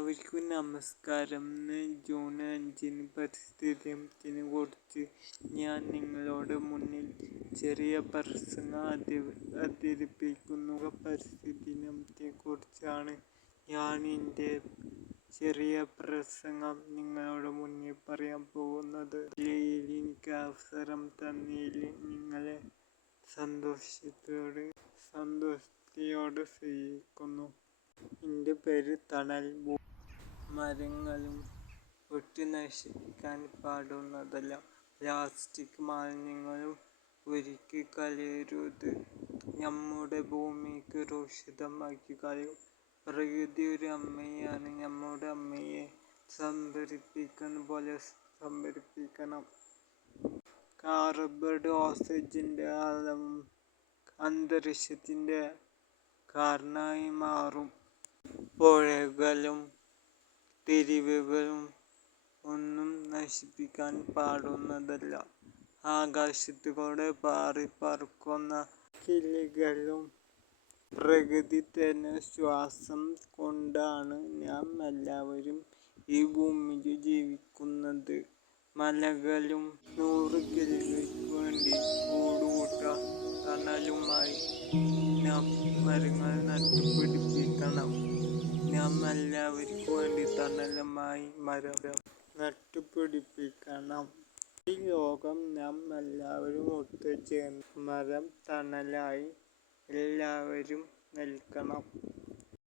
എല്ലാവർക്കും നമസ്കാരം. ഇന്ന് ജൂൺ 5 പരിസ്ഥിതി ദിനത്തിനെ കുറിച്ച് ഞാൻ നിങ്ങളുടെ മുന്നിൽ ചെറിയ പ്രസംഗം അവതരിപ്പിക്കുന്നു. പരിസ്ഥിതി ദിനത്തെ കുറിച്ചാണ് ഞാൻ എൻ്റെ ചെറിയ പ്രസംഗം നിങ്ങളുടെ മുന്നിൽ പറയാൻ പോകുന്നത്. എനിക്ക് അവസരം തന്നതിൽ നിങ്ങളെ സന്തോഷത്തോടെ സ്നേഹിക്കുന്നു. എൻ്റെ പേര് തണൽ. മരങ്ങളും വെട്ടി നശിപ്പിക്കാൻ പാടുന്നതല്ല. പ്ലാസ്റ്റിക് മാലിന്യങ്ങളും ഒരുക്കി കളയരുത്. നമ്മുടെ ഭൂമിക്ക് ദൂഷിതമാക്കി കളയും. പ്രകൃതി ഒരു അമ്മയാണ്. നമ്മുടെ അമ്മയെ സംരക്ഷിക്കുന്ന പോലെ സംരക്ഷിക്കണം. കാർബൺ ഡയോക്സൈഡിൻ്റെ അളവും അന്തരീക്ഷത്തിൻ്റെ കാരണമായി മാറും. പുഴകളും തെരുവുകളും ഒന്നും നശിപ്പിക്കാൻ പാടുന്നതല്ല. ആകാശത്തുകൂടെ പാറിപ്പറക്കുന്ന കിളികളും പ്രകൃതി തരുന്ന ശ്വാസം കൊണ്ടാണ് നാം എല്ലാവരും ഈ ഭൂമിയിൽ ജീവിക്കുന്നത്. മലകളും 100 കിളികൾക്ക് വേണ്ടി കൂടുകൂട്ടാൻ തണലുമായി നാം മരങ്ങൾ നട്ടുപിടിപ്പിക്കണം. നാം എല്ലാവർക്കും വേണ്ടി തണലുമായി മരം നട്ടുപിടിപ്പിക്കണം. ഈ ലോകം നാം എല്ലാവരും ഒത്തുചേർന്ന് മരം തണലായി എല്ലാവരും നിൽക്കണം.